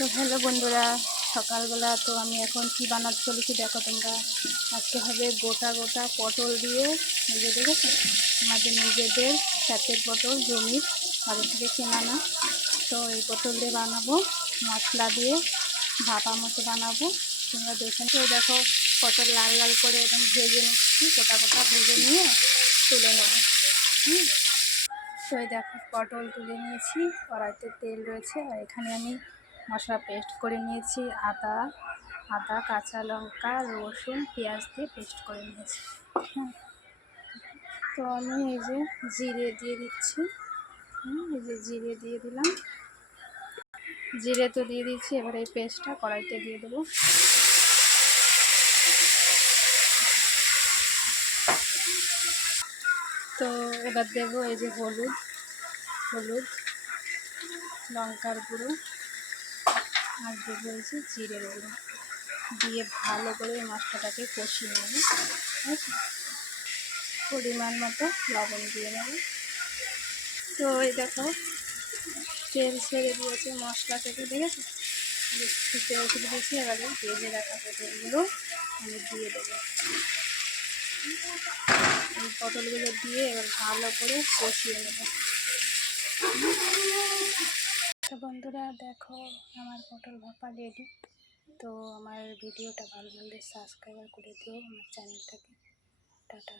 তো হ্যালো বন্ধুরা, সকালবেলা তো আমি এখন কি বানাতে চলেছি দেখো তোমরা। আজকে হবে গোটা গোটা পটল দিয়ে, নিজে দেখেছো আমাদের নিজেদের ক্ষেতের পটল, জমির, বাড়ি থেকে কেনা না। তো এই পটল দিয়ে বানাবো, মশলা দিয়ে ভাপা মতো বানাবো। তোমরা দেখে তো দেখো, পটল লাল লাল করে একদম ভেজে নিচ্ছি, গোটা গোটা ভেজে নিয়ে তুলে নেবো। তো এই দেখো পটল তুলে নিয়েছি, কড়াইতে তেল রয়েছে, আর এখানে আমি মশলা পেস্ট করে নিয়েছি। আদা কাঁচা লঙ্কা রসুন পেঁয়াজ দিয়ে পেস্ট করে নিয়েছি। তো আমি এই যে জিরে দিয়ে দিচ্ছি, এই যে জিরে দিয়ে দিলাম, জিরে তো দিয়ে দিচ্ছি। এবার এই পেস্টটা কড়াইতে দিয়ে দেবো। তো এবার দেবো এই যে হলুদ লঙ্কার গুঁড়ো, আর দেবো এই যে জিরের গুঁড়ো দিয়ে ভালো করে মশলাটাকে কষিয়ে নেব। ঠিক আছে, পরিমাণ মতো লবণ দিয়ে নেব। তো এই দেখো তেল ছেড়ে দিয়েছে মশলা থেকে, দেখেছো তেল ছেড়ে দিয়েছি। এবারে ভেজে রাখা পটলগুলো আমি দিয়ে দেবো। এই পটলগুলো দিয়ে এবার ভালো করে কষিয়ে নেব। তো বন্ধুরা দেখো, আমার পটল ভাপা রেডি। তো আমার ভিডিওটা ভালো লাগলে সাবস্ক্রাইব করে দিও আমার চ্যানেলটাকে। টাটা।